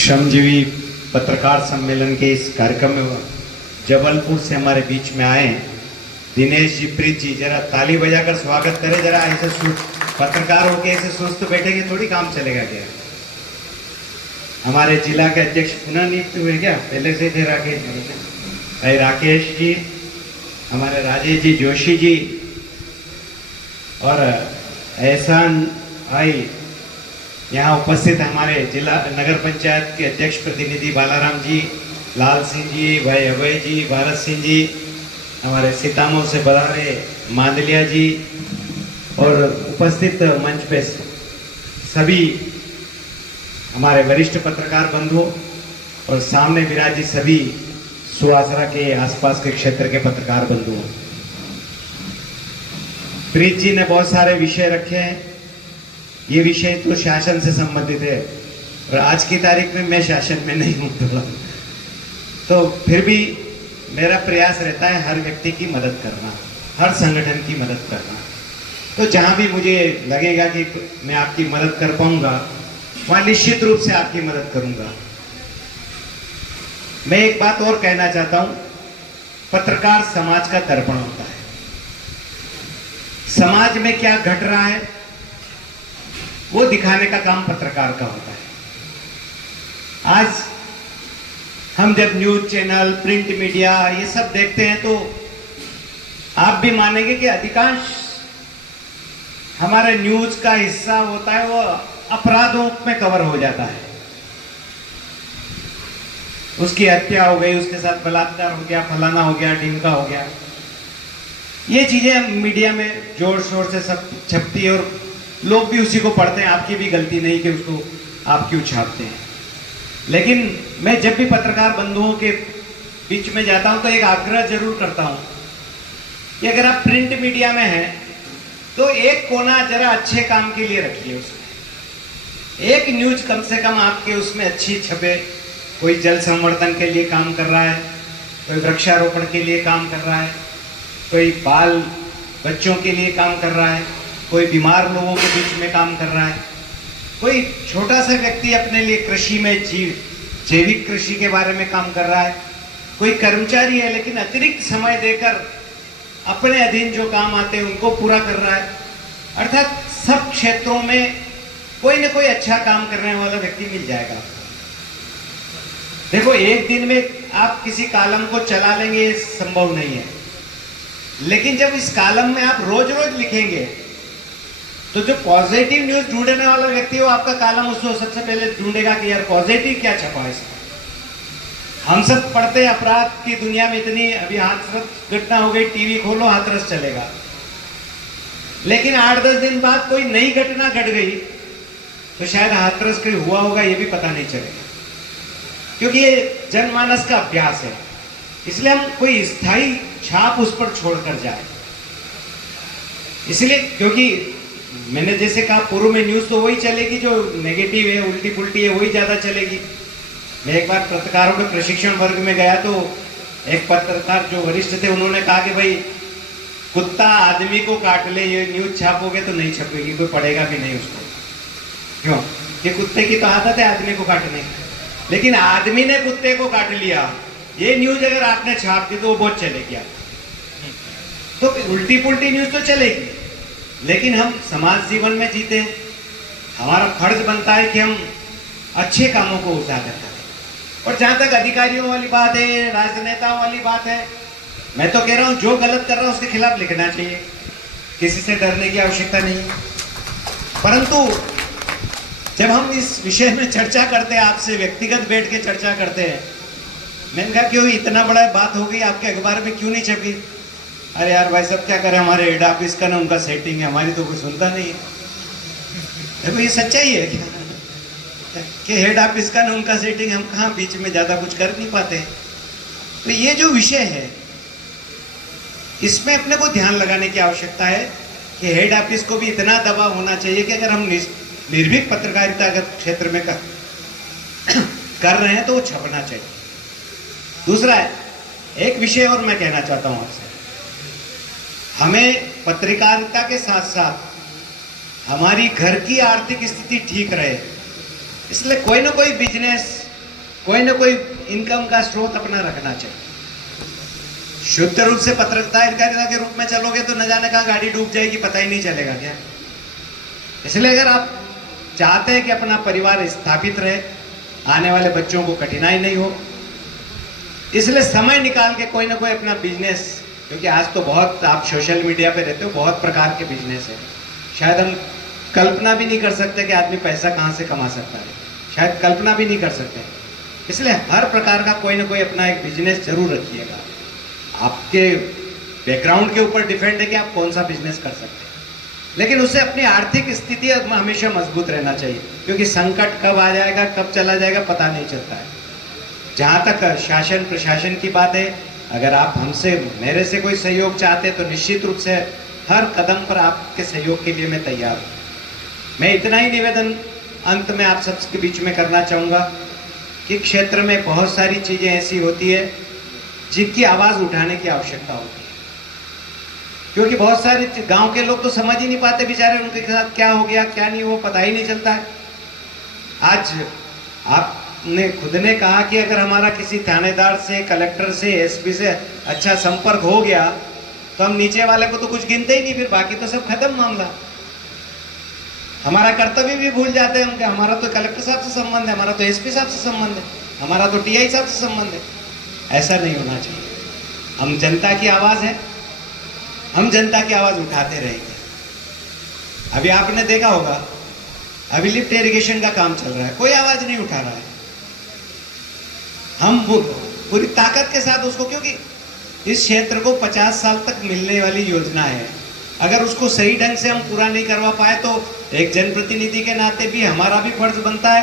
श्रमजीवी पत्रकार सम्मेलन के इस कार्यक्रम में जबलपुर से हमारे बीच में आए दिनेश जी, प्रीत जी, जरा ताली बजाकर स्वागत करें। जरा ऐसे पत्रकार होके ऐसे सुस्त बैठेंगे थोड़ी काम चलेगा क्या। हमारे जिला के अध्यक्ष पुनः नियुक्त हुए क्या, पहले से थे राकेश जी, भाई राकेश जी, हमारे राजेश जी, जोशी जी और एहसान भाई, यहाँ उपस्थित हमारे जिला नगर पंचायत के अध्यक्ष प्रतिनिधि बालाराम जी, लाल सिंह जी, भाई अभय जी, भारत सिंह जी, हमारे सीतामऊ से बधारे मांदलिया जी और उपस्थित मंच पे सभी हमारे वरिष्ठ पत्रकार बंधुओं और सामने विराजी सभी सुहासरा के आसपास के क्षेत्र के पत्रकार बंधुओं। प्रीत जी ने बहुत सारे विषय रखे हैं। ये विषय तो शासन से संबंधित है और आज की तारीख में मैं शासन में नहीं हूं थोड़ा, तो फिर भी मेरा प्रयास रहता है हर व्यक्ति की मदद करना, हर संगठन की मदद करना। तो जहां भी मुझे लगेगा कि मैं आपकी मदद कर पाऊंगा वहां निश्चित रूप से आपकी मदद करूंगा। मैं एक बात और कहना चाहता हूं, पत्रकार समाज का दर्पण होता है। समाज में क्या घट रहा है वो दिखाने का काम पत्रकार का होता है। आज हम जब न्यूज चैनल, प्रिंट मीडिया ये सब देखते हैं तो आप भी मानेंगे कि अधिकांश हमारे न्यूज का हिस्सा होता है वो अपराधों में कवर हो जाता है। उसकी हत्या हो गई, उसके साथ बलात्कार हो गया, फलाना हो गया, ढिमका हो गया, ये चीजें मीडिया में जोर शोर से सब छपती है और लोग भी उसी को पढ़ते हैं। आपकी भी गलती नहीं कि उसको आप क्यों छापते हैं। लेकिन मैं जब भी पत्रकार बंधुओं के बीच में जाता हूं तो एक आग्रह जरूर करता हूं कि अगर आप प्रिंट मीडिया में हैं तो एक कोना जरा अच्छे काम के लिए रखिए, उसमें एक न्यूज कम से कम आपके उसमें अच्छी छपे। कोई जल संवर्धन के लिए काम कर रहा है, कोई वृक्षारोपण के लिए काम कर रहा है, कोई बाल बच्चों के लिए काम कर रहा है, कोई बीमार लोगों के बीच में काम कर रहा है, कोई छोटा सा व्यक्ति अपने लिए कृषि में जैविक कृषि के बारे में काम कर रहा है, कोई कर्मचारी है लेकिन अतिरिक्त समय देकर अपने अधीन जो काम आते हैं उनको पूरा कर रहा है। अर्थात सब क्षेत्रों में कोई ना कोई अच्छा काम करने वाला व्यक्ति मिल जाएगा। देखो, एक दिन में आप किसी कॉलम को चला लेंगे ये संभव नहीं है, लेकिन जब इस कॉलम में आप रोज रोज लिखेंगे तो जो पॉजिटिव न्यूज ढूंढने वाला व्यक्ति है वो आपका कॉलम उसको सबसे पहले ढूंढेगा कि यार पॉजिटिव क्या छपा है इसमें। हम सब पढ़ते हैं अपराध की दुनिया में इतनी अभी हाथरस घटना हो गई, टीवी खोलो हाथरस चलेगा, लेकिन 8-10 दिन बाद कोई नई घटना घट गई तो शायद हाथरस कहीं हुआ होगा ये भी पता नहीं चलेगा, क्योंकि ये जनमानस का अभ्यास है। इसलिए हम कोई स्थायी छाप उस पर छोड़कर जाए। इसलिए क्योंकि मैंने जैसे कहा पूर्व में न्यूज तो वही चलेगी जो नेगेटिव है, उल्टी पुल्टी है, वही ज्यादा चलेगी। मैं एक बार पत्रकारों के प्रशिक्षण वर्ग में गया तो एक पत्रकार जो वरिष्ठ थे उन्होंने कहा कि भाई कुत्ता आदमी को काट ले, ये न्यूज छापोगे तो नहीं छपेगी, कोई पढ़ेगा भी नहीं उसको। क्यों? ये कुत्ते की तो आदत है आदमी को काटने की, लेकिन आदमी ने कुत्ते को काट लिया, ये न्यूज अगर आपने छाप दी तो वो बहुत चलेगी। तो उल्टी पुल्टी न्यूज तो चलेगी, लेकिन हम समाज जीवन में जीते हैं, हमारा फर्ज बनता है कि हम अच्छे कामों को उजागर करें। और जहां तक अधिकारियों वाली बात है, राजनेताओं वाली बात है, मैं तो कह रहा हूं जो गलत कर रहा है उसके खिलाफ लिखना चाहिए, किसी से डरने की आवश्यकता नहीं। परंतु जब हम इस विषय में चर्चा करते हैं, आपसे व्यक्तिगत बैठ के चर्चा करते हैं, मैंने कहा क्यों इतना बड़ा बात हो गई, आपके अखबार में क्यों नहीं छपी? अरे यार भाई सब क्या करें, हमारे हेड ऑफिस का ना उनका सेटिंग है, हमारी तो कोई सुनता नहीं है। देखो ये सच्चाई है क्या कि हेड ऑफिस का ना उनका सेटिंग, हम कहाँ बीच में ज्यादा कुछ कर नहीं पाते। तो ये जो विषय है इसमें अपने को ध्यान लगाने की आवश्यकता है कि हेड ऑफिस को भी इतना दबाव होना चाहिए कि अगर हम निर्भीक पत्रकारिता अगर क्षेत्र में कर रहे हैं तो वो छपना चाहिए। दूसरा है, एक विषय और मैं कहना चाहता हूं आपसे, हमें पत्रकारिता के साथ साथ हमारी घर की आर्थिक स्थिति ठीक रहे, इसलिए कोई ना कोई बिजनेस कोई ना कोई इनकम का स्रोत अपना रखना चाहिए। शुद्ध रूप से पत्रकारिता के रूप में चलोगे तो न जाने कहाँ गाड़ी डूब जाएगी, पता ही नहीं चलेगा क्या। इसलिए अगर आप चाहते हैं कि अपना परिवार स्थापित रहे, आने वाले बच्चों को कठिनाई नहीं हो, इसलिए समय निकाल के कोई ना कोई अपना बिजनेस, क्योंकि आज तो बहुत आप सोशल मीडिया पे रहते हो, बहुत प्रकार के बिजनेस है। शायद हम कल्पना भी नहीं कर सकते कि आदमी पैसा कहाँ से कमा सकता है, शायद कल्पना भी नहीं कर सकते। इसलिए हर प्रकार का कोई ना कोई अपना एक बिजनेस जरूर रखिएगा। आपके बैकग्राउंड के ऊपर डिपेंड है कि आप कौन सा बिजनेस कर सकते हैं, लेकिन उससे अपनी आर्थिक स्थिति हमेशा मजबूत रहना चाहिए, क्योंकि संकट कब आ जाएगा कब चला जाएगा पता नहीं चलता है। जहाँ तक शासन प्रशासन की बात है, अगर आप हमसे मेरे से कोई सहयोग चाहते हैं तो निश्चित रूप से हर कदम पर आपके सहयोग के लिए मैं तैयार हूँ। मैं इतना ही निवेदन अंत में आप सबके बीच में करना चाहूँगा कि क्षेत्र में बहुत सारी चीज़ें ऐसी होती है जिनकी आवाज़ उठाने की आवश्यकता होती है, क्योंकि बहुत सारे गांव के लोग तो समझ ही नहीं पाते बेचारे, उनके साथ क्या हो गया क्या नहीं, वो पता ही नहीं चलता है। आज आपने खुद ने कहा कि अगर हमारा किसी थानेदार से, कलेक्टर से, एसपी से अच्छा संपर्क हो गया तो हम नीचे वाले को तो कुछ गिनते ही नहीं, फिर बाकी तो सब खत्म मामला। हमारा कर्तव्य भी भूल जाते हैं उनके, हमारा तो कलेक्टर साहब से संबंध है, हमारा तो एसपी साहब से संबंध है, हमारा तो टीआई साहब से संबंध है। ऐसा नहीं होना चाहिए। हम जनता की आवाज़ है, हम जनता की आवाज़ उठाते रहेंगे। अभी आपने देखा होगा, अभी लिफ्ट इरिगेशन का काम चल रहा है, कोई आवाज़ नहीं उठा रहा है। हम पूरी ताकत के साथ उसको, क्योंकि इस क्षेत्र को 50 साल तक मिलने वाली योजना है, अगर उसको सही ढंग से हम पूरा नहीं करवा पाए तो एक जनप्रतिनिधि के नाते भी हमारा भी फर्ज बनता है